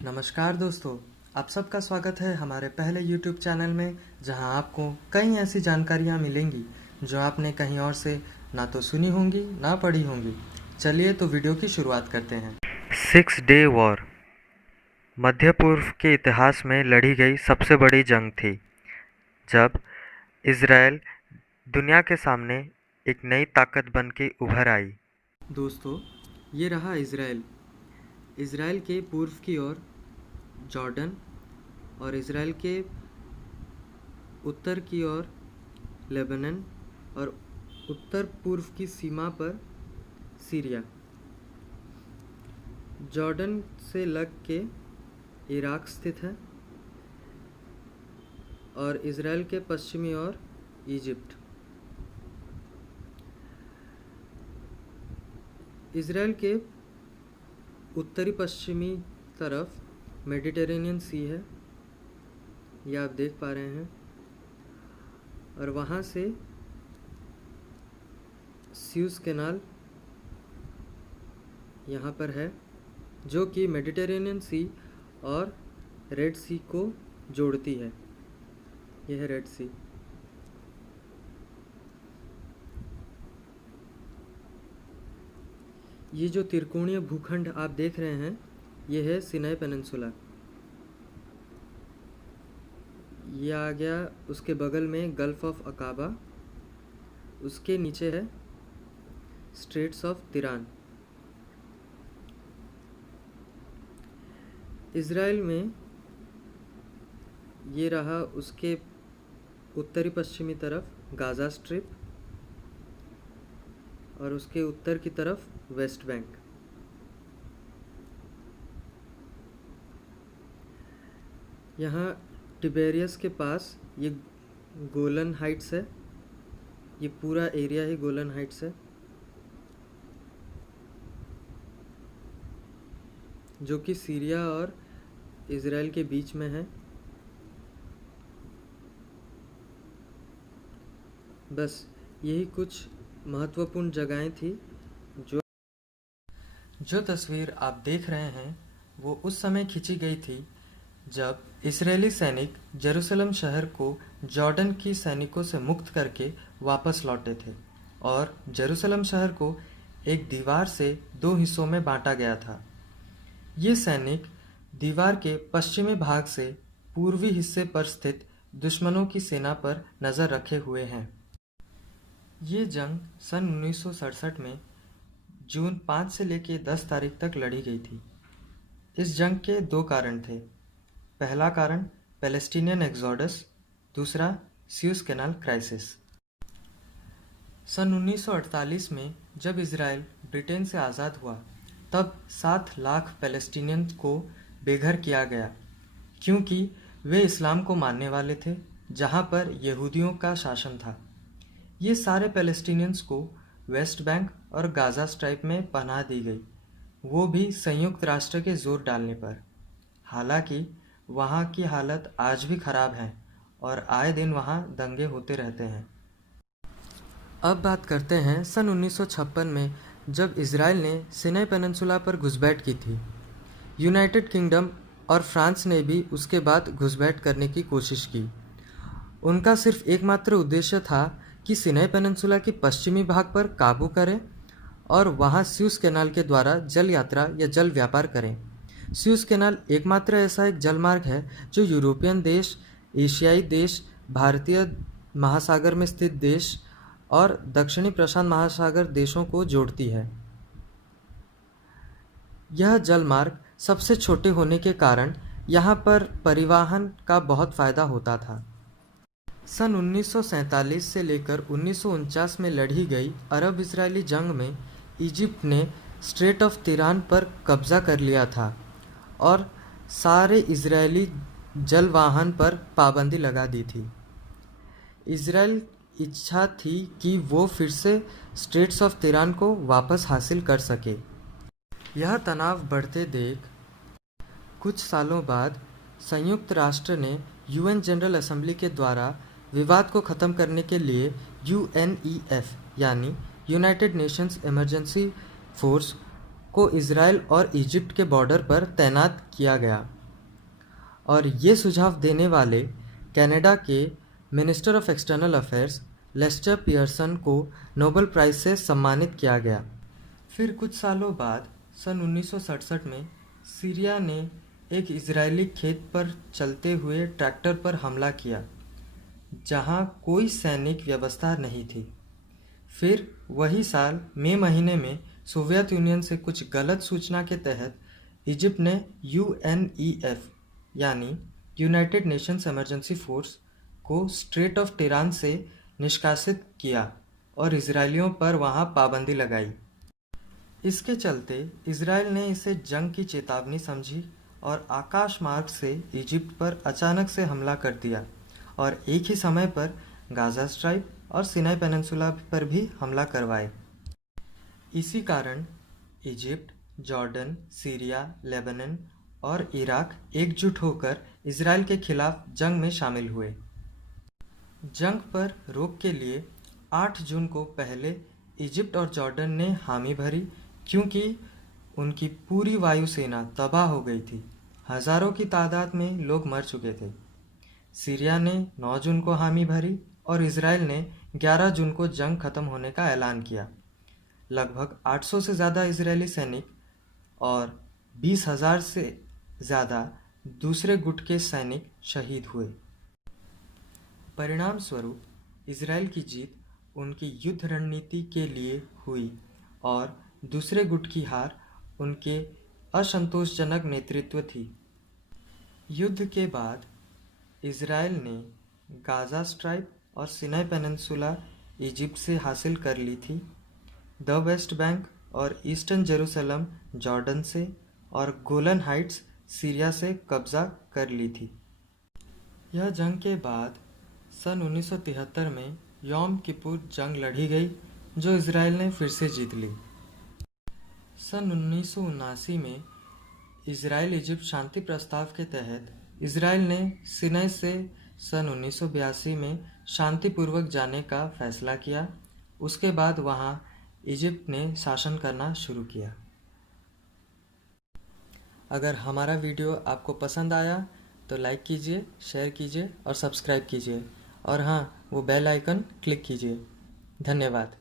नमस्कार दोस्तों, आप सबका स्वागत है हमारे पहले YouTube चैनल में, जहां आपको कई ऐसी जानकारियां मिलेंगी जो आपने कहीं और से ना तो सुनी होंगी ना पढ़ी होंगी। चलिए तो वीडियो की शुरुआत करते हैं। 6 डे वॉर मध्य पूर्व के इतिहास में लड़ी गई सबसे बड़ी जंग थी, जब इज़राइल दुनिया के सामने एक नई ताकत बन के उभर आई। दोस्तों, ये रहा इज़राइल। इज़राइल के पूर्व की ओर जॉर्डन और इज़राइल के उत्तर की ओर लेबनान और उत्तर पूर्व की सीमा पर सीरिया। जॉर्डन से लग के इराक स्थित है और इज़राइल के पश्चिमी ओर इजिप्ट। इज़राइल के उत्तरी पश्चिमी तरफ मेडिटेरेनियन सी है, ये आप देख पा रहे हैं, और वहाँ से स्यूज़ कैनाल यहाँ पर है, जो कि मेडिटेरेनियन सी और रेड सी को जोड़ती है। यह है रेड सी। ये जो त्रिकोणीय भूखंड आप देख रहे हैं, ये है सिनाई पेनिनसुला। ये आ गया, उसके बगल में गल्फ ऑफ अकाबा, उसके नीचे है स्ट्रेट्स ऑफ तिरान। इज़राइल में ये रहा उसके उत्तरी पश्चिमी तरफ गाज़ा स्ट्रिप और उसके उत्तर की तरफ वेस्ट बैंक। यहाँ टिबेरियस के पास ये गोलन हाइट्स है, ये पूरा एरिया ही गोलन हाइट्स है, जो कि सीरिया और इज़राइल के बीच में है। बस यही कुछ महत्वपूर्ण जगहें थी। जो तस्वीर आप देख रहे हैं वो उस समय खींची गई थी जब इजरायली सैनिक जेरूसलम शहर को जॉर्डन की सैनिकों से मुक्त करके वापस लौटे थे और जेरूसलम शहर को एक दीवार से 2 हिस्सों में बांटा गया था। ये सैनिक दीवार के पश्चिमी भाग से पूर्वी हिस्से पर स्थित दुश्मनों की सेना पर नज़र रखे हुए हैं। ये जंग सन 1967 में जून 5 से लेकर 10 तारीख तक लड़ी गई थी। इस जंग के 2 कारण थे। पहला कारण पैलेस्टीनियन एक्सोडस, दूसरा स्यूज़ कैनाल क्राइसिस। सन 1948 में जब इज़राइल ब्रिटेन से आज़ाद हुआ, तब 7 लाख पैलेस्टीनियंस को बेघर किया गया, क्योंकि वे इस्लाम को मानने वाले थे, जहां पर यहूदियों का शासन था। ये सारे पैलेस्टीनियंस को वेस्ट बैंक और गाज़ा स्ट्राइप में पनाह दी गई, वो भी संयुक्त राष्ट्र के जोर डालने पर। हालांकि वहाँ की हालत आज भी ख़राब है और आए दिन वहाँ दंगे होते रहते हैं। अब बात करते हैं सन 1956 में, जब इज़राइल ने सिनाई पेनिनसुला पर घुसपैठ की थी। यूनाइटेड किंगडम और फ्रांस ने भी उसके बाद घुसपैठ करने की कोशिश की। उनका सिर्फ एकमात्र उद्देश्य था कि सिनाई पेनिनसुला की पश्चिमी भाग पर काबू करें और वहाँ स्यूज़ कैनाल के द्वारा जल यात्रा या जल व्यापार करें। स्यूज़ कैनाल एकमात्र ऐसा एक जलमार्ग है जो यूरोपियन देश, एशियाई देश, भारतीय महासागर में स्थित देश और दक्षिणी प्रशांत महासागर देशों को जोड़ती है। यह जलमार्ग सबसे छोटे होने के कारण यहाँ पर परिवहन का बहुत फायदा होता था। सन 1947 से लेकर 1949 में लड़ी गई अरब इजरायली जंग में इजिप्ट ने स्ट्रेट ऑफ तिरान पर कब्जा कर लिया था और सारे इजरायली जलवाहन पर पाबंदी लगा दी थी। इजराइल इच्छा थी कि वो फिर से स्ट्रेट्स ऑफ तिरान को वापस हासिल कर सके। यह तनाव बढ़ते देख कुछ सालों बाद संयुक्त राष्ट्र ने यूएन जनरल असेंबली के द्वारा विवाद को ख़त्म करने के लिए UNEF यानी यूनाइटेड नेशंस इमरजेंसी फोर्स को इज़राइल और इजिप्ट के बॉर्डर पर तैनात किया गया और ये सुझाव देने वाले कनाडा के minister of external affairs Lester Pearson को नोबेल प्राइज़ से सम्मानित किया गया। फिर कुछ सालों बाद सन 1967 में सीरिया ने एक इजरायली खेत पर चलते हुए ट्रैक्टर पर हमला किया जहां कोई सैनिक व्यवस्था नहीं थी। फिर वही साल मई महीने में सोवियत यूनियन से कुछ गलत सूचना के तहत इजिप्ट ने यूएनईएफ यानी यूनाइटेड नेशंस इमरजेंसी फोर्स को स्ट्रेट ऑफ टिरान से निष्कासित किया और इजरायलियों पर वहां पाबंदी लगाई। इसके चलते इजराइल ने इसे जंग की चेतावनी समझी और आकाश मार्ग से इजिप्ट पर अचानक से हमला कर दिया और एक ही समय पर गाजा स्ट्राइप और सिनाई पेनिनसुला पर भी हमला करवाए। इसी कारण इजिप्ट, जॉर्डन, सीरिया, लेबनान और इराक एकजुट होकर इजराइल के खिलाफ जंग में शामिल हुए। जंग पर रोक के लिए 8 जून को पहले इजिप्ट और जॉर्डन ने हामी भरी क्योंकि उनकी पूरी वायुसेना तबाह हो गई थी। हजारों की तादाद में लोग मर चुके थे। सीरिया ने 9 जून को हामी भरी और इजराइल ने 11 जून को जंग खत्म होने का ऐलान किया। लगभग 800 से ज़्यादा इजरायली सैनिक और 20,000 से ज़्यादा दूसरे गुट के सैनिक शहीद हुए। परिणाम स्वरूप इजराइल की जीत उनकी युद्ध रणनीति के लिए हुई और दूसरे गुट की हार उनके असंतोषजनक नेतृत्व थी। युद्ध के बाद इजराइल ने गाजा स्ट्राइप और सिनाई पेनिनसुला इजिप्ट से हासिल कर ली थी, द वेस्ट बैंक और ईस्टर्न जेरूसलम जॉर्डन से और गोलन हाइट्स सीरिया से कब्जा कर ली थी। यह जंग के बाद सन 1973 में यौम किपुर जंग लड़ी गई जो इजराइल ने फिर से जीत ली। सन 1979 में इजराइल इजिप्ट शांति प्रस्ताव के तहत इजराइल ने सिनाई से सन 1982 में शांतिपूर्वक जाने का फैसला किया। उसके बाद वहां इजिप्ट ने शासन करना शुरू किया। अगर हमारा वीडियो आपको पसंद आया तो लाइक कीजिए, शेयर कीजिए और सब्सक्राइब कीजिए और हाँ, वो बेल आइकन क्लिक कीजिए। धन्यवाद।